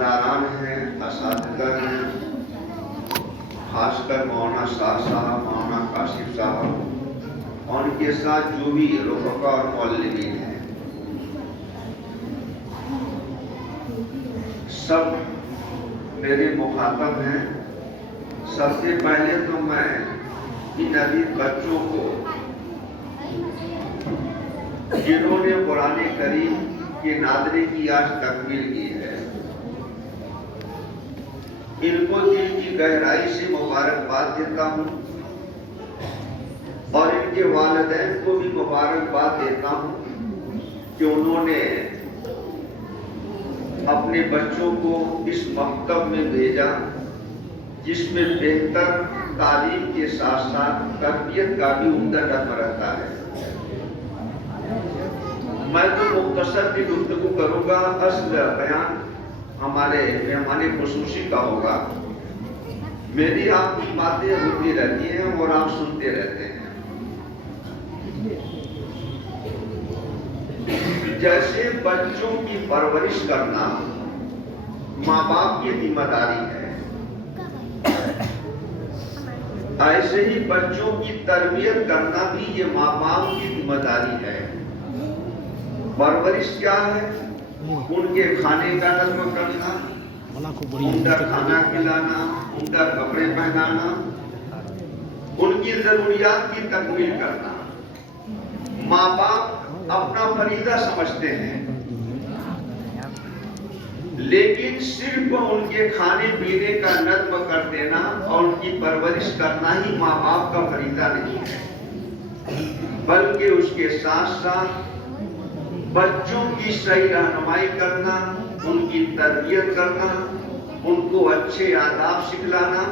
ذمہ ہیں، اساتذہ ہیں، خاص کر مولانا شاہ صاحب، مولانا کاشف صاحب اور ان کے ساتھ جو بھی رفقا اور معلمین ہیں، سب میرے مخاطب ہیں۔ سب سے پہلے تو میں ان عزیز بچوں کو جنہوں نے قرآن کریم کے نادرے کی آج تکمیل کی ہے، ان کو دل کی گہرائی سے مبارکباد دیتا ہوں اور ان کے والدین کو بھی مبارکباد دیتا ہوں کہ انہوں نے اپنے بچوں کو اس مکتب میں بھیجا جس میں بہتر تعلیم کے ساتھ ساتھ تربیت کا بھی عمدہ نظم رہتا ہے۔ میں تو مختصر کی گفتگو کروں گا، اصل بیان ہمارے مہمان خصوصی کا ہوگا۔ میری آپ کی باتیں ہوتی رہتی ہیں اور آپ سنتے رہتے ہیں۔ جیسے بچوں کی پرورش کرنا ماں باپ کی ذمہ داری ہے، ایسے ہی بچوں کی تربیت کرنا بھی یہ ماں باپ کی ذمہ داری ہے۔ پرورش کیا ہے؟ ان کے کھانے کا نظم کرنا، ان کا کھانا کھلانا، ان کا کپڑے پہنانا، ان کی ضروریات کی تکمیل کرنا۔ ماں باپ اپنا فریضہ سمجھتے ہیں، لیکن صرف ان کے کھانے پینے کا نظم کر دینا اور ان کی پرورش کرنا ہی ماں باپ کا فریضہ نہیں ہے، بلکہ اس کے ساتھ ساتھ بچوں کی صحیح رہنمائی کرنا، ان کی تربیت کرنا، ان کو اچھے آداب سکھلانا،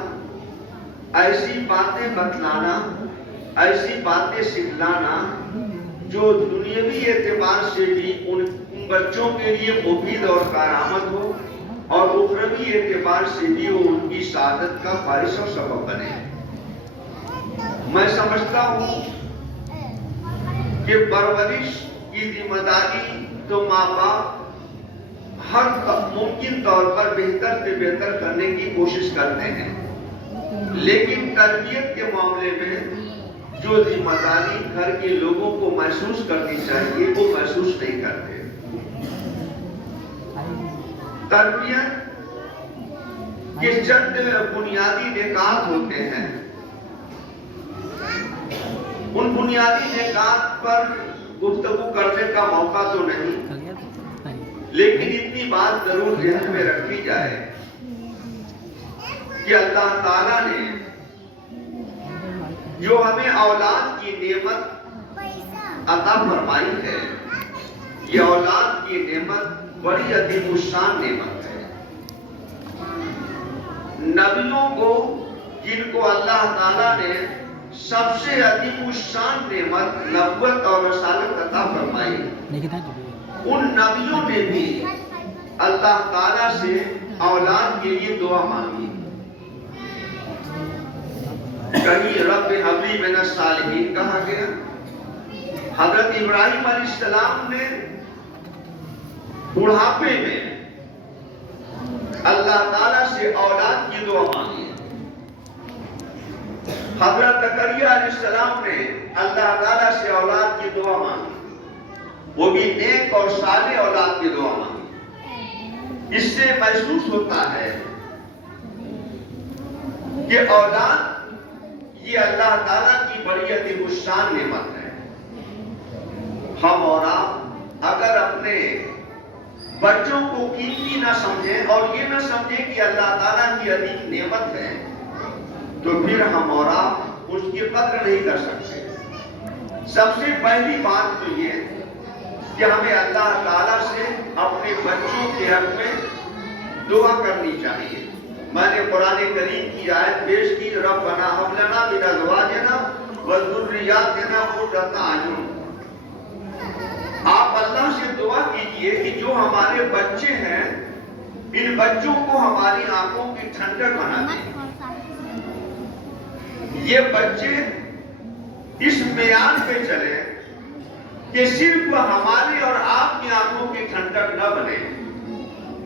ایسی باتیں بتلانا، ایسی باتیں سکھلانا جو دنیاوی اعتبار سے بھی ان بچوں کے لیے مفید اور کارآمد ہو اور اخروی اعتبار سے بھی وہ ان کی سعادت کا باعث اور سبب بنے۔ میں سمجھتا ہوں کہ پرورش کی ذمہ داری تو ماں باپ ہر ممکن طور پر بہتر سے بہتر کرنے کی کوشش کرتے ہیں، لیکن تربیت کے معاملے میں جو ذمہ داری گھر کے لوگوں کو محسوس کرنی چاہیے وہ محسوس نہیں کرتے۔ تربیت کے چند بنیادی نکات ہوتے ہیں، ان بنیادی نکات پر گفتگو کرنے کا موقع تو نہیں، لیکن اتنی بات ضرور ذہن میں رکھی جائے کہ اللہ تعالیٰ نے جو ہمیں اولاد کی نعمت عطا فرمائی ہے، یہ اولاد کی نعمت بڑی عظیم الشان نعمت ہے۔ نبیوں کو جن کو اللہ تعالیٰ نے سب سے عظیم الشان نعمت نبوت اور رسالت عطا فرمائی، ان نبیوں نے بھی اللہ تعالیٰ سے اولاد کے لیے دعا مانگی۔ کہیں رب حب لی من الصالحین کہا گیا، حضرت ابراہیم علیہ السلام نے بڑھاپے میں اللہ تعالیٰ سے اولاد کی دعا مانگی۔ حضرت زکریا علیہ السلام نے اللہ تعالیٰ سے اولاد کی دعا مانگی، وہ بھی نیک اور صالح اولاد کی دعا مانگی۔ اس سے محسوس ہوتا ہے کہ اولاد یہ اللہ تعالیٰ کی بڑی عظیم الشان نعمت ہے۔ ہم اور آپ اگر اپنے بچوں کو قیمتی نہ سمجھیں اور یہ نہ سمجھیں کہ اللہ تعالیٰ کی عظیم نعمت ہے، تو پھر ہم اور آپ اس کی قدر نہیں کر سکتے۔ سب سے پہلی بات تو یہ کہ ہمیں اللہ تعالیٰ سے اپنے بچوں کے حق میں دعا کرنی چاہیے۔ میں نے قرآن کریم کی آیت پیش کی، ربنا ہب لنا من ازواجنا وذریاتنا قرۃ اعین۔ آپ اللہ سے دعا کیجئے کہ جو ہمارے بچے ہیں ان بچوں کو ہماری آنکھوں کی ٹھنڈک بنا دیں، یہ بچے اس معیار پہ چلے کہ صرف ہماری اور آپ کی آنکھوں کی ٹھنڈک نہ بنے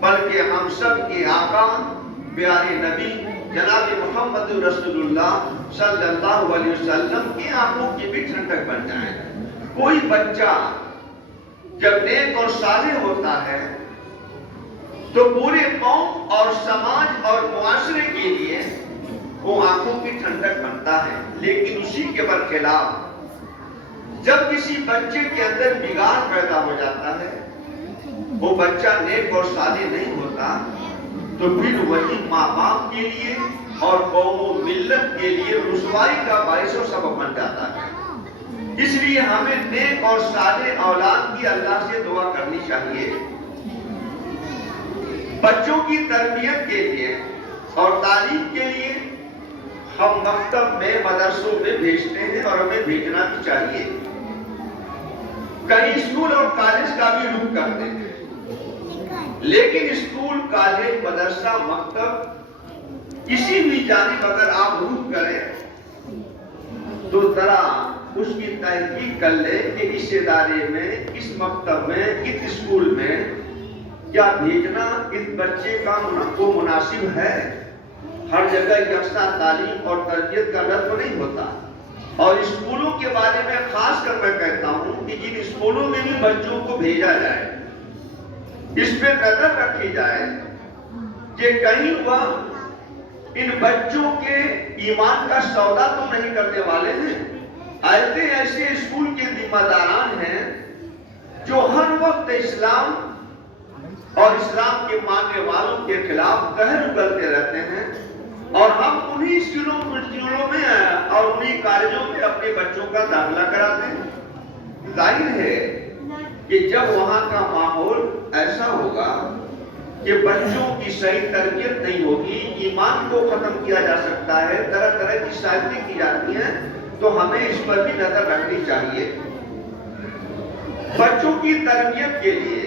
بلکہ ہم سب کے آقا پیارے نبی جناب محمد رسول اللہ صلی اللہ علیہ وسلم کی آنکھوں کی بھی ٹھنڈک بن جائے۔ کوئی بچہ جب نیک اور صالح ہوتا ہے تو پورے قوم اور سماج اور معاشرے کے لیے وہ آنکھوں کی ٹھنڈک بنتا ہے، لیکن اسی کے برخلاف جب کسی بچے کے اندر بگاڑ پیدا ہو جاتا ہے، وہ بچہ نیک اور صالح نہیں ہوتا، تو پھر وہی ماں باپ کے لیے اور قوم و ملت کے لیے رسوائی کا باعث و سبب بن جاتا ہے۔ اس لیے ہمیں نیک اور صالح اولاد کی اللہ سے دعا کرنی چاہیے۔ بچوں کی تربیت کے لیے اور تعلیم کے لیے ہم مکتب میں مدرسوں میں بھیجتے ہیں اور ہمیں بھیجنا بھی چاہیے۔ کہیں اسکول اور کالج کا بھی رخ کرتے ہیں، لیکن اسکول کالج مدرسہ مکتب کسی بھی جانب اگر آپ رخ کریں تو ذرا اس کی تحقیق کر لیں کہ اس ادارے میں، اس مکتب میں، اس اسکول میں کیا بھیجنا اس بچے کا کو مناسب ہے۔ ہر جگہ یکساں تعلیم اور تربیت کا نظم نہیں ہوتا، اور اسکولوں کے بارے میں خاص کر میں کہتا ہوں کہ جن اسکولوں میں بھی بچوں کو بھیجا جائے اس پہ نظر رکھی جائے کہ کہیں وہ ان بچوں کے ایمان کا سودا تو نہیں کرنے والے ہیں۔ ایسے اسکول کے ذمہ داران ہیں جو ہر وقت اسلام اور اسلام کے ماننے والوں کے خلاف قہر اگلتے رہتے ہیں، اور ہم انہی اسکولوں میں اور انہی کالجوں میں اپنے بچوں کا داخلہ کراتے ہیں۔ ظاہر ہے کہ جب وہاں کا ماحول ایسا ہوگا کہ بچوں کی صحیح تربیت نہیں ہوگی، ایمان کو ختم کیا جا سکتا ہے، طرح طرح کی شائستیں کی جاتی ہیں، تو ہمیں اس پر بھی نظر رکھنی چاہیے۔ بچوں کی تربیت کے لیے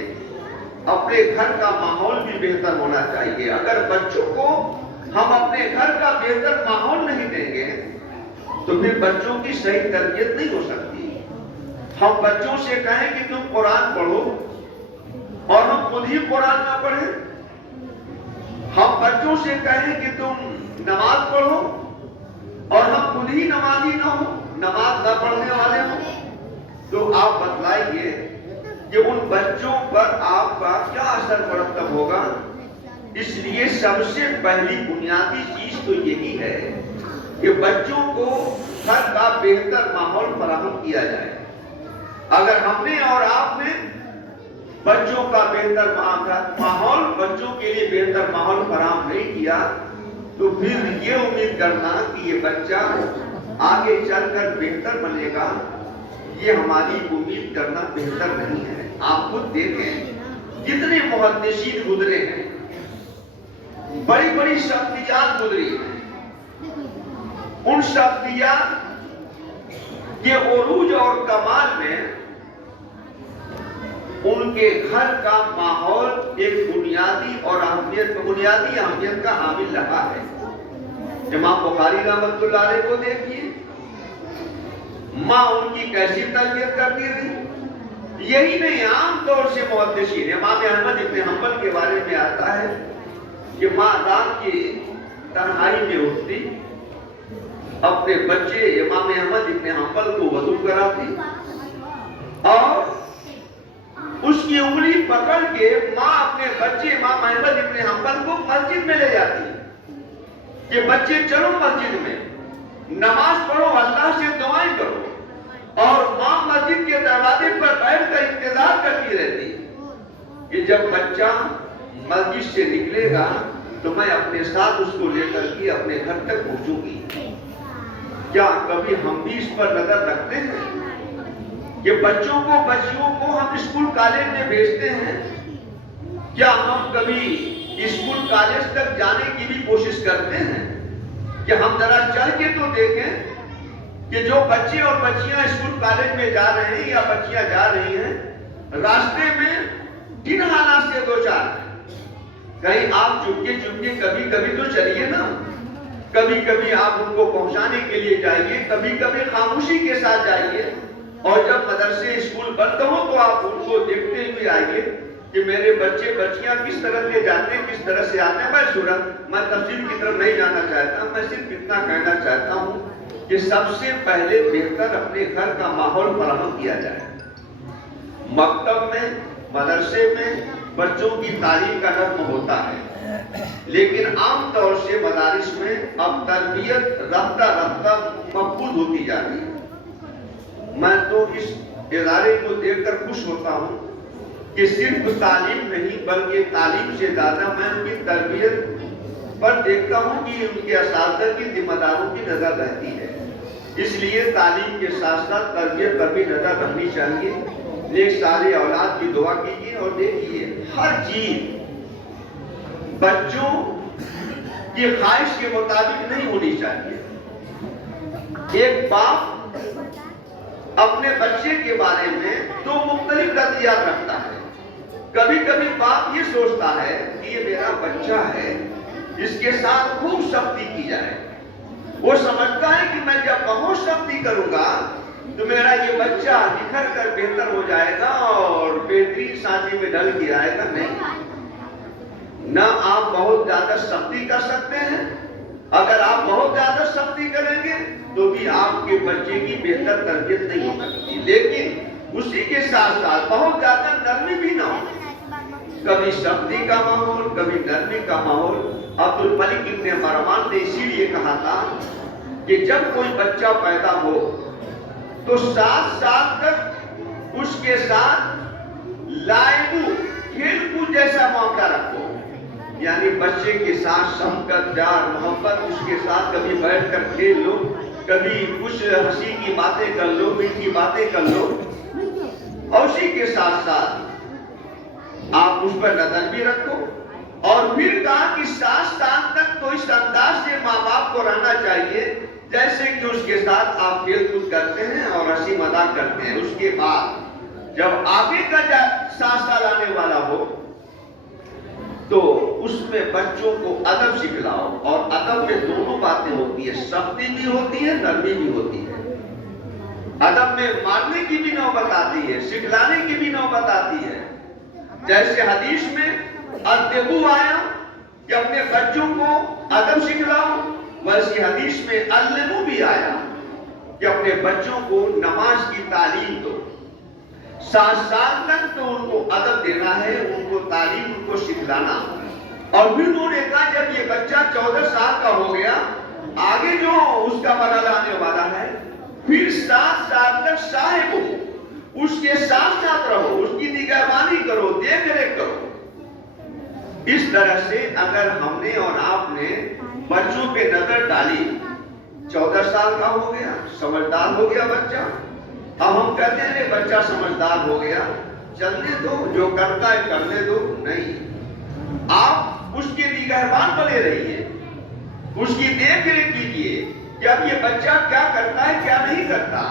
اپنے گھر کا ماحول بھی بہتر ہونا چاہیے۔ اگر بچوں کو ہم اپنے گھر کا بہتر ماحول نہیں دیں گے تو پھر بچوں کی صحیح تربیت نہیں ہو سکتی۔ ہم بچوں سے کہیں کہ تم قرآن پڑھو اور ہم خود ہی قرآن نہ پڑھیں، ہم بچوں سے کہیں کہ تم نماز پڑھو اور ہم خود ہی نمازی نہ ہو، نماز نہ پڑھنے والے ہوں، تو آپ بتلائیے کہ ان بچوں پر آپ کا کیا اثر مرتب ہوگا۔ اس لیے سب سے پہلی بنیادی چیز تو یہی ہے کہ بچوں کو گھر کا بہتر ماحول فراہم کیا جائے۔ اگر ہم نے اور آپ نے بچوں کا بہتر ماحول، بچوں کے لیے بہتر ماحول فراہم نہیں کیا تو پھر یہ امید کرنا کہ یہ بچہ آگے چل کر بہتر بنے گا، یہ ہماری امید کرنا بہتر نہیں ہے۔ آپ خود دیکھیں جتنے محدثین گزرے ہیں، بڑی بڑی شخصیات گزری ہیں، ان شخصیات کے عروج اور کمال میں ان کے گھر کا ماحول ایک بنیادی اہمیت کا حامل رہا ہے۔ امام بخاری رحمۃ اللہ علیہ کو دیکھیے، ماں ان کی کیسی تربیت کرتی رہی۔ یہی نہیں، عام طور سے محدثین، امام احمد ابن حنبل کے بارے میں آتا ہے کہ ماں رات کی تنہائی میں اٹھتی، اپنے بچے امام احمد ابن حنبل کو وضو کراتی اور اس کی انگلی پکڑ کے ماں اپنے بچے امام احمد ابن حنبل کو مسجد میں لے جاتی کہ بچے چلو مسجد میں نماز پڑھو، اللہ سے دعائیں کرو، اور ماں مسجد کے دروازے پر بیٹھ کر انتظار کرتی رہتی کہ جب بچہ مسجد سے نکلے گا تو میں اپنے ساتھ اس کو لے کر کے اپنے گھر تک پہنچوں گی۔ کیا کبھی ہم بھی اس پر نظر رکھتے ہیں کہ بچیوں کو ہم اسکول کالج میں بھیجتے ہیں؟ کیا ہم کبھی اسکول کالج تک جانے کی بھی کوشش کرتے ہیں کہ ہم ذرا چل کے تو دیکھیں کہ جو بچے اور بچیاں اسکول کالج میں جا رہے ہیں یا بچیاں جا رہی ہیں، راستے میں کن حالات سے دو چار ہیں؟ کہیں آپ چپکے کبھی کبھی تو چلیے نا، کبھی کبھی آپ ان کو پہنچانے کے لیے جائیے، کبھی کبھی خاموشی کے ساتھ جائیے، اور جب مدرسے اسکول بند ہو تو آپ ان کو دیکھتے ہوئے آئیے کہ میرے بچے بچیاں کس طرح کے جاتے ہیں، کس طرح سے آتے ہیں. میں تفصیل کی طرف نہیں جانا چاہتا. میں صرف اتنا کہنا چاہتا ہوں کہ سب سے پہلے بہتر اپنے گھر کا ماحول فراہم کیا جائے. مکتب میں، مدرسے میں بچوں کی تعلیم کا نظم ہوتا ہے، لیکن عام طور سے مدارس میں اب تربیت رفتہ رفتہ مفقود ہوتی جا رہی ہے. میں تو اس ادارے کو دیکھ کر خوش ہوتا ہوں کہ صرف تعلیم نہیں بلکہ تعلیم سے زیادہ میں ان کی تربیت پر دیکھتا ہوں کہ ان کے اساتذہ کی ذمہ داروں کی نظر رہتی ہے. اس لیے تعلیم کے ساتھ ساتھ تربیت پر بھی نظر رکھنی چاہیے. نیک سارے اولاد کی دعا کیجیے اور دیکھیے ہر چیز بچوں کی خواہش کے مطابق نہیں ہونی چاہیے. ایک باپ اپنے بچے کے بارے میں دو مختلف نظریات رکھتا ہے. کبھی کبھی باپ یہ سوچتا ہے کہ یہ میرا بچہ ہے، اس کے ساتھ خوب سختی کی جائے. وہ سمجھتا ہے کہ میں جب بہت سختی کروں گا تو میرا یہ بچہ نکھر کر بہتر ہو جائے گا اور بہترین سانچے میں ڈل کے آئے گا. نہیں، نہ آپ بہت زیادہ سختی کر سکتے ہیں. اگر آپ بہت زیادہ سختی کریں گے تو بھی آپ کے بچے کی بہتر تربیت نہیں ہو سکتی. لیکن اسی کے ساتھ ساتھ بہت زیادہ نرمی بھی نہ ہو. کبھی سختی کا ماحول، کبھی نرمی کا ماحول. عبد الملک ابن مروان نے اسی لیے کہا تھا کہ جب کوئی بچہ پیدا ہو تو 7 سال تک اس کے ساتھ لائبو کھیل کود جیسا معاملہ رکھو. یعنی بچے کے ساتھ شفقت، پیار، محبت، اس کے ساتھ کبھی بیٹھ کر کھیل لو، کبھی کچھ ہنسی کی باتیں کر لو، میٹھی باتیں کر لو. اور اسی کے ساتھ ساتھ آپ اس پر نظر بھی رکھو. اور پھر کہا کہ 7 سال تک تو اس انداز سے ماں باپ کو رہنا چاہیے جیسے کہ اس کے ساتھ آپ کھیل کود کرتے ہیں اور ہنسی مذاق کرتے ہیں. اس کے بعد جب آگے کا 7 سال آنے والا ہو تو اس میں بچوں کو ادب سکھلاؤ. اور ادب میں دونوں باتیں ہوتی ہیں، سختی بھی ہوتی ہے، نرمی بھی ہوتی ہے. ادب میں مارنے کی بھی نوبت آتی ہے، سکھلانے کی بھی نوبت آتی ہے. جیسے حدیث میں ادبو آیا کہ اپنے بچوں کو ادب سکھلاؤ، ویسی حدیث میں علمو بھی آیا کہ اپنے بچوں کو نماز کی تعلیم دو. 7 سال تک تو ان کو ادب دینا ہے، ان کو تعلیم، ان کو سکھلانا. اور پھر انہوں نے کہا جب یہ بچہ 14 سال کا ہو گیا، آگے جو اس کا مرحلہ آنے والا ہے، پھر 7 سال تک صاحب ہو، اس کے ساتھ ساتھ رہو، اس کی نگہبانی کرو، دیکھ ریکھ کرو. اس طرح سے اگر ہم نے اور آپ نے بچوں پہ نظر ڈالی، 14 سال کا ہو گیا، سمجھدار ہو گیا بچہ. اب ہم کہتے ہیں بچہ سمجھدار ہو گیا، چلنے دو، جو کرتا ہے کرنے دو. نہیں، آپ اس کے نگہبان بنے رہیے، اس کی دیکھ ریکھ کیجیے کہ اب یہ بچہ کیا کرتا ہے، کیا نہیں کرتا.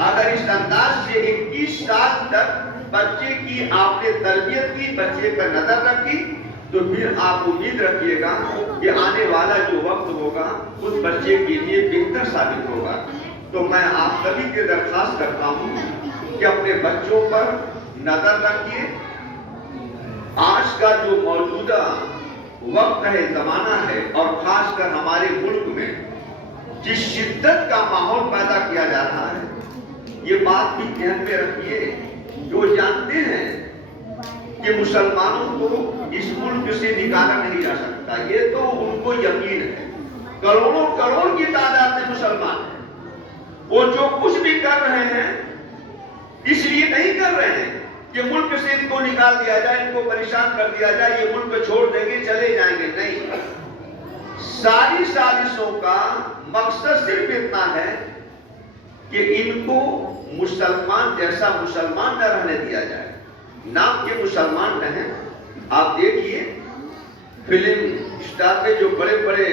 اگر اس انداز سے 21 سال تک بچے کی آپ نے تربیت کی، بچے پر نظر رکھی، تو پھر آپ امید رکھیے گا کہ آنے والا جو وقت ہوگا اس بچے کے لیے بہتر ثابت ہوگا. تو میں آپ سبھی سے درخواست کرتا ہوں کہ اپنے بچوں پر نظر رکھیے. آج کا جو موجودہ وقت ہے، زمانہ ہے، اور خاص کر ہمارے ملک میں جس شدت کا ماحول پیدا کیا جا رہا ہے، یہ بات بھی دھیان میں رکھیے. جو جانتے ہیں کہ مسلمانوں کو اس ملک سے نکالا نہیں جا سکتا، یہ تو ان کو یقین ہے. کروڑوں کروڑ کی تعداد میں مسلمان ہیں. وہ جو کچھ بھی کر رہے ہیں اس لیے نہیں کر رہے ہیں کہ ملک سے ان کو نکال دیا جائے، ان کو پریشان کر دیا جائے، یہ ملک چھوڑ دیں گے، چلے جائیں گے. نہیں، ساری سازشوں کا مقصد صرف اتنا ہے کہ ان کو مسلمان جیسا مسلمان نہ رہنے دیا جائے. نام کے مسلمان رہیں. آپ دیکھیے فلم اسٹار میں جو بڑے بڑے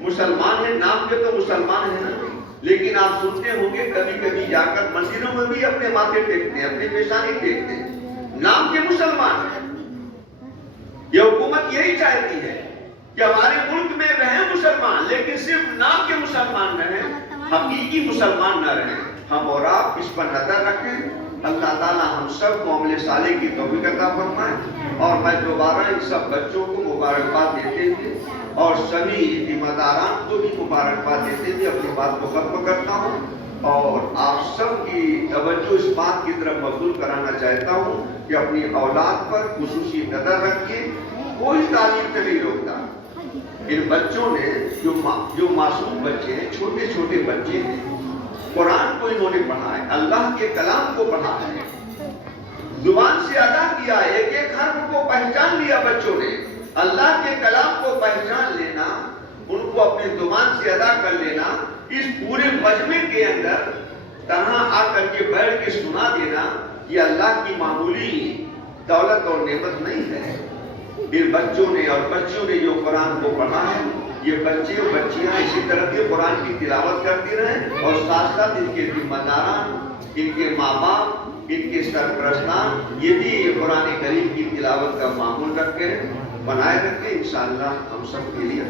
مسلمان ہیں، نام کے تو مسلمان ہیں نا، لیکن آپ سنتے ہوں گے کبھی کبھی جا کر مندروں میں بھی اپنے ماتھے ٹیکتے ہیں، اپنی پیشانی ٹیکتے ہیں. نام کے مسلمان ہیں. یہ حکومت یہی چاہتی ہے کہ ہمارے ملک میں رہیں مسلمان، لیکن صرف نام کے مسلمان رہیں، حقیقی مسلمان نہ رہیں. ہم اور آپ اس پر نظر رکھیں اللہ تعالیٰ ہم سب کو عمل صالح کی توفیق عطا فرمائے، اور میں دوبارہ ان سب بچوں کو مبارکباد دیتے ہوئے اور سبھی ذمہ داران کو بھی مبارکباد دیتے ہوئے اپنی بات کو ختم کرتا ہوں، اور آپ سب کی توجہ اس بات کی طرف مبذول کرانا چاہتا ہوں کہ اپنی اولاد پر خصوصی نظر رکھیے، کوئی تعلیم سے نہیں روکتا۔ ان بچوں نے جو معصوم بچے ہیں، چھوٹے چھوٹے بچے ہیں، قرآن کو انہوں نے پڑھا ہے، اللہ کے کلام کو پڑھا ہے، زبان سے ادا کیا ہے، ایک ایک حرف کو پہچان لیا بچوں نے۔ اللہ کے کلام کو پہچان لینا، ان کو اپنی زبان سے ادا کر لینا، اس پورے مجمع کے اندر تنہا آ کر کے بیٹھ کے سنا دینا، یہ اللہ کی معمولی دولت اور نعمت نہیں ہے۔ ان بچوں نے اور بچیوں نے جو قرآن کو پڑھا ہے، یہ بچے اور بچیاں اسی طرح کے قرآن کی تلاوت کرتی رہیں، اور ساتھ ساتھ ان کے ذمہ داران، ان کے ماں باپ، ان کے سرپرستان یہ بھی قرآن کریم کی تلاوت کا معمول رکھیں، بنائے رکھیں، انشاءاللہ ہم سب کے لیے